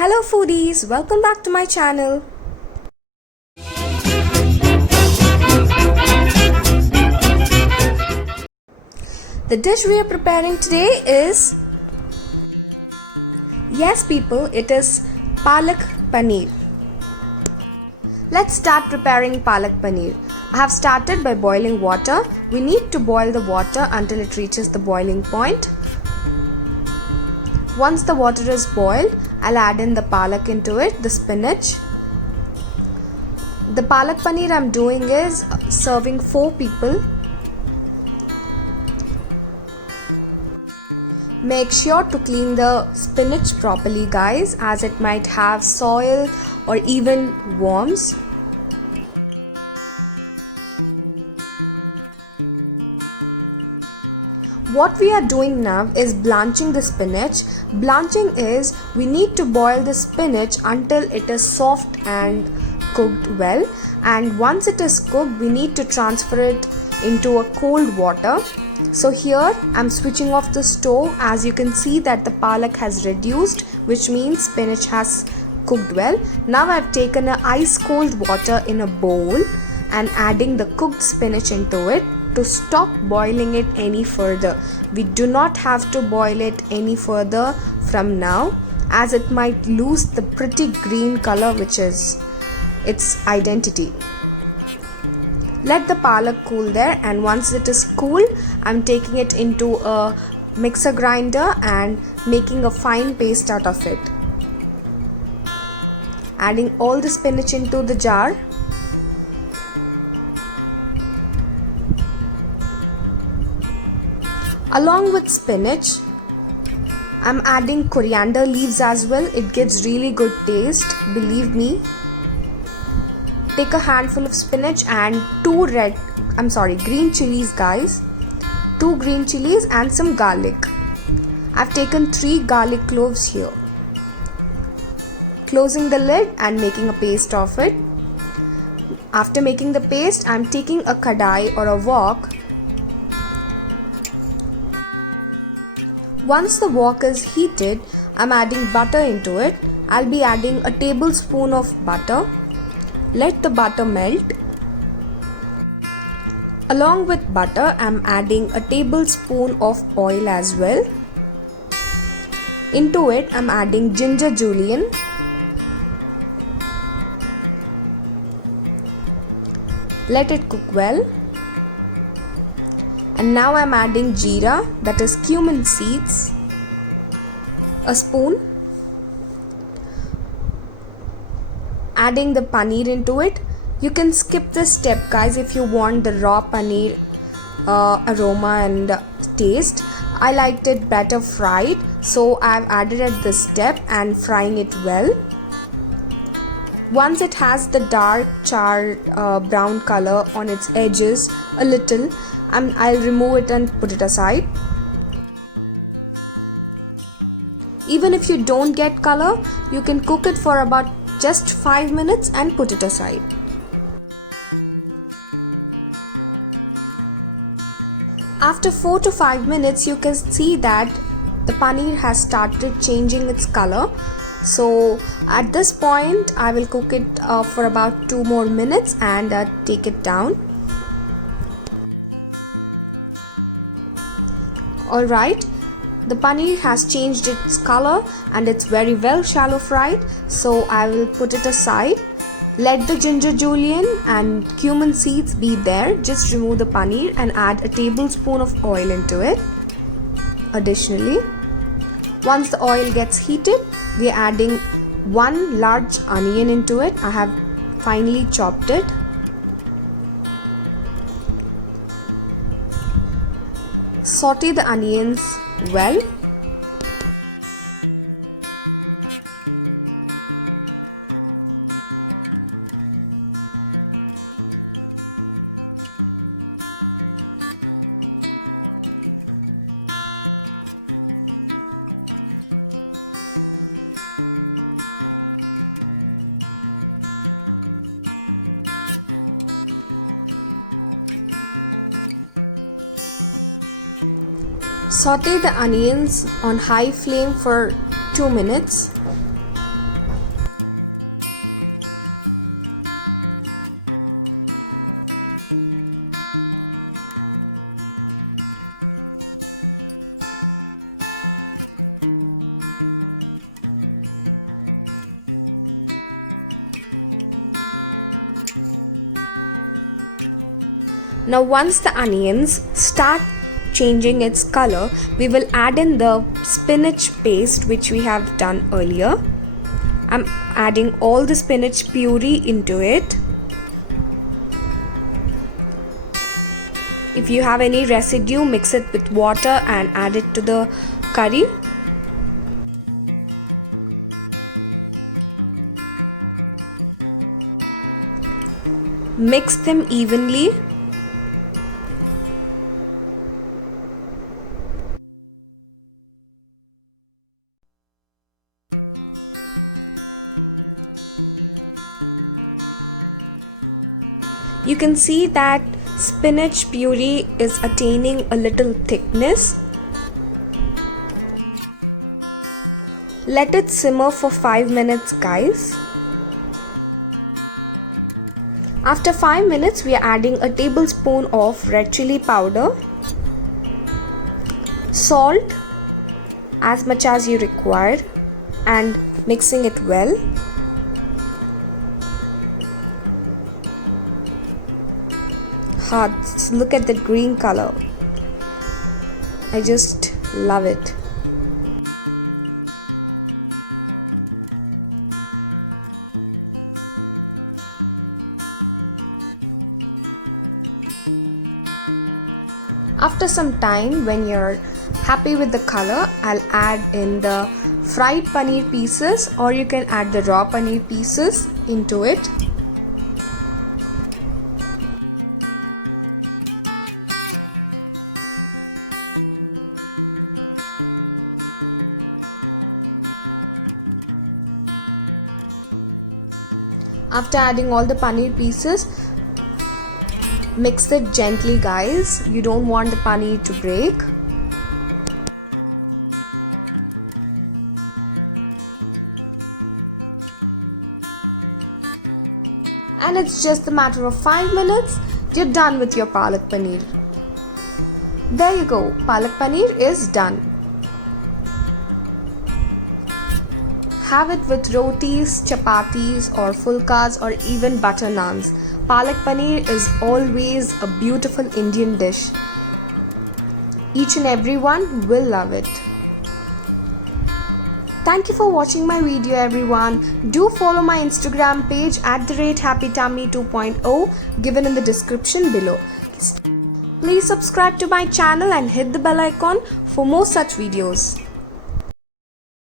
Hello foodies, welcome back to my channel. The dish we are preparing today is, yes people, it is Palak Paneer. Let's start preparing Palak Paneer. I have started by boiling water. We need to boil the water until it reaches the boiling point. Once the water is boiled, I'll add in the palak into it, the spinach. The Palak Paneer I'm doing is serving 4 people. Make sure to clean the spinach properly guys, as it might have soil or even worms. What we are doing now is blanching the spinach. Blanching is we need to boil the spinach until it is soft and cooked well, and once it is cooked we need to transfer it into a cold water. So here I'm switching off the stove. As you can see that the palak has reduced, which means spinach has cooked well. Now I've taken a ice cold water in a bowl and adding the cooked spinach into it to stop boiling it any further. We do not have to boil it any further from now, as it might lose the pretty green color which is its identity. Let the palak cool there, and once it is cool, I'm taking it into a mixer grinder and making a fine paste out of it. Adding all the spinach into the jar. Along with spinach, I'm adding coriander leaves as well. It gives really good taste, believe me. Take a handful of spinach and green chilies guys. 2 green chilies and some garlic. I've taken 3 garlic cloves here. Closing the lid and making a paste of it. After making the paste, I'm taking a kadai or a wok. Once the wok is heated, I'm adding butter into it. I'll be adding a tablespoon of butter. Let the butter melt. Along with butter, I'm adding a tablespoon of oil as well. Into it, I'm adding ginger julienne. Let it cook well. And now I'm adding jeera, that is cumin seeds, a spoon. Adding the paneer into it. You can skip this step guys if you want the raw paneer aroma and taste. I liked it better fried, so I've added at this step and frying it well. Once it has the dark charred brown color on its edges a little, I'll remove it and put it aside. Even if you don't get color, you can cook it for about just 5 minutes and put it aside. After 4 to 5 minutes, you can see that the paneer has started changing its color. So at this point, I will cook it for about 2 more minutes and take it down. Alright, the paneer has changed its color and it's very well shallow fried, so I will put it aside. Let the ginger julienne and cumin seeds be there. Just remove the paneer and add a tablespoon of oil into it. Additionally, once the oil gets heated, we are adding 1 large onion into it. I have finely chopped it. Saute the onions well. Saute the onions on high flame for 2 minutes. Now once the onions start changing its color, we will add in the spinach paste which we have done earlier. I'm adding all the spinach puree into it. If you have any residue, mix it with water and add it to the curry. Mix them evenly. You can see that spinach puree is attaining a little thickness. Let it simmer for 5 minutes, guys. After 5 minutes, we are adding a tablespoon of red chili powder, salt as much as you require, and mixing it well. Look at the green color. I just love it. After some time, when you're happy with the color, I'll add in the fried paneer pieces, or you can add the raw paneer pieces into it. After adding all the paneer pieces, mix it gently, guys. You don't want the paneer to break. And it's just a matter of 5 minutes. You're done with your palak paneer. There you go. Palak paneer is done. Have it with rotis, chapatis or fulkas or even butter naans. Palak paneer is always a beautiful Indian dish. Each and everyone will love it. Thank you for watching my video, everyone. Do follow my Instagram page @HappyTummy 2.0 given in the description below. Please subscribe to my channel and hit the bell icon for more such videos.